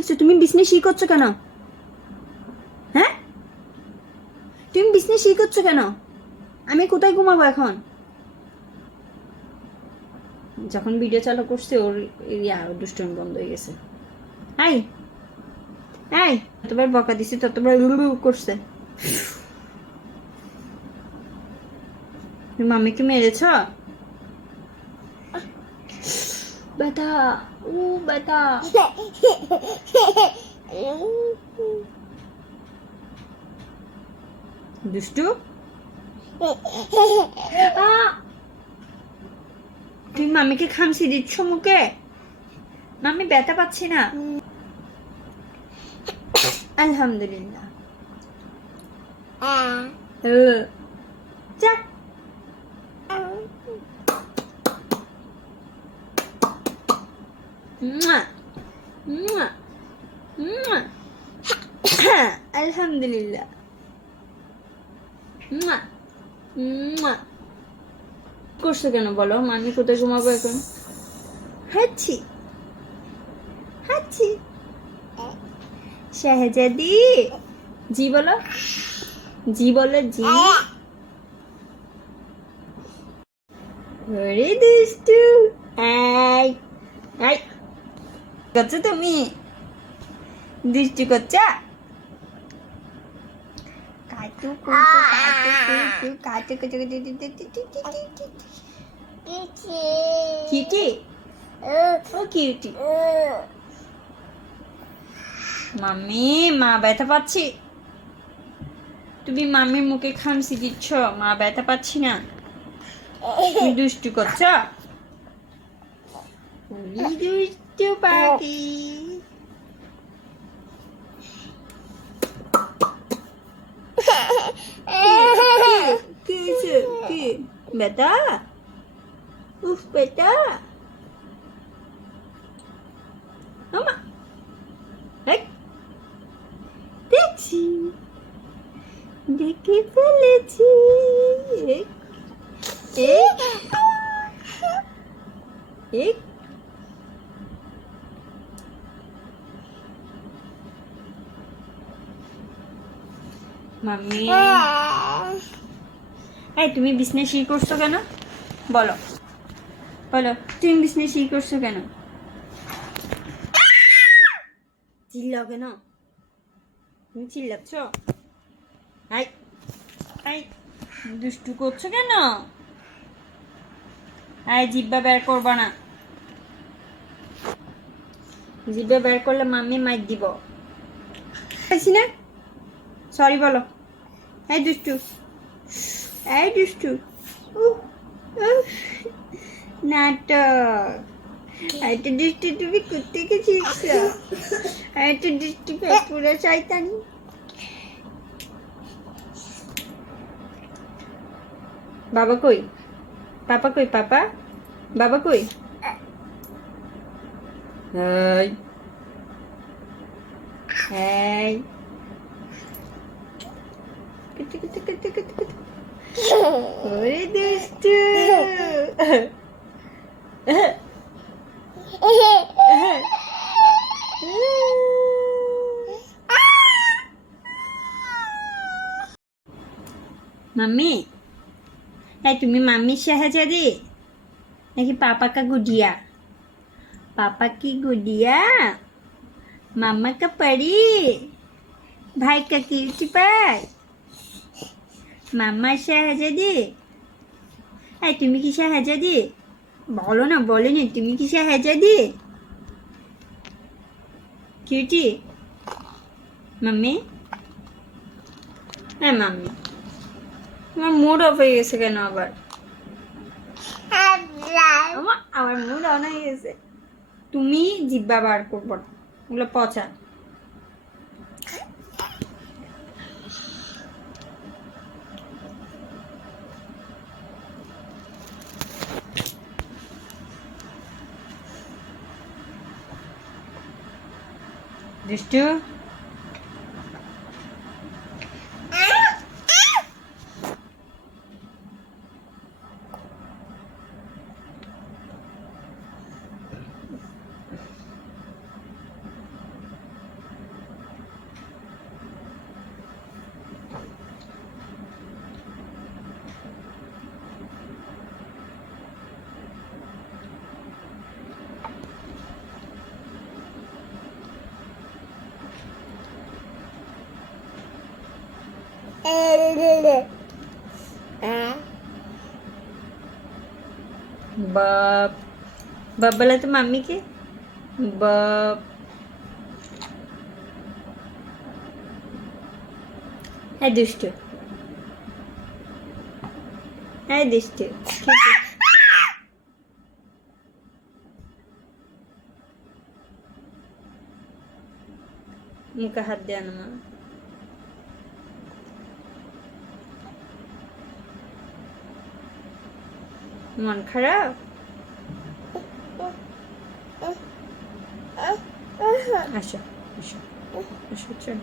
শিখছো? তুমি business she করছ কেন? হ্যাঁ? তুমি বিজনেস শি করছ কেন? আমি কোথায় ঘুমাবো এখন? যখন ভিডিও চালু করছে, ওর ইয়া দুষ্টুমি বন্ধ হয়ে গেছে। আই এই ততবার বকা দিছি, ততবার উড়ু করছে। তুমি মাম্মিকে মেরেছ? ব্যথা ও ব্যথা দুষ্টু! তুমি মামিকে খামসি দিচ্ছ মুখে? মামি ব্যথা পাচ্ছি না। আলহামদুলিল্লাহ। ও, যা আলহামদুলিল্লাহ। করছ কেন বলো মামি কোথায় ঘুমাবো এখন হাচ্ছি হাচ্ছি শাহজাদি জি বলো জি বলো জি ওরে দুষ্টু আই আই করছ তুমি দুষ্টু করছ। কাটু কুটু কাটু কাটু কিটি ও। কিউটি। মাম্মি মা ব্যথা পাচ্ছি। তুমি মাম্মির মুখে খামসি দিচ্ছ মা ব্যথা পাচ্ছি না। তুমি দুষ্টু করছ? ওরে দুষ্টু পাখি কি হয়েছে কি ব্যথা উফ ব্যথা আমা এই দেখছি দেখে ফেলেছি এই এই মাম্মি। এই, তুমি বিজনেস ই করছ কেন? বলো। বলো, তুমি বিজনেস ই করছ কেন? চিল্লাও কেন? তুমি চিল্লাচ্ছ? আই আই দুষ্টু করছ কেন? আই জিব্বা বের করবা না। জিব্বা বের করলে মাম্মি মাইর দিব। না? সরি বলো। এই দুষ্টু। এই দুষ্টু। নাটক। দুষ্টু তুমি কোথেকে দুষ্টু পুরো শয়তানি। বাবা কই? পাপা কই পাপা? বাবা কই? এই। এই। ওরে দুষ্টু মাম্মি, এই তুমি মাম্মি শাহজাদি নাকি পাপা কা গুডিয়া? পাপা কি গুডিয়া? মাম্মা কা পড়ি? ভাই কা কিউটি পায় মাম্মা শাহজাদি এই, তুমি কি শাহজাদি বলো না বলো না তুমি কি শাহজাদি কিউটি। মাম্মি। হ্যাঁ মাম্মি। তোমার মুড অফ হয়ে গেছে কেন আবার? আমার আমার মুড অন হয়ে গেছে। তুমি জিব্বা বার করব ওগুলো পচা। দুষ্টু বাপ বাপ বলে তো মাম্মিকে বাপ হ্যাঁ দুষ্টু হ্যাঁ দুষ্টু মুখে হাত দেয় না মন খারাপ? আসো আসো আসো চল।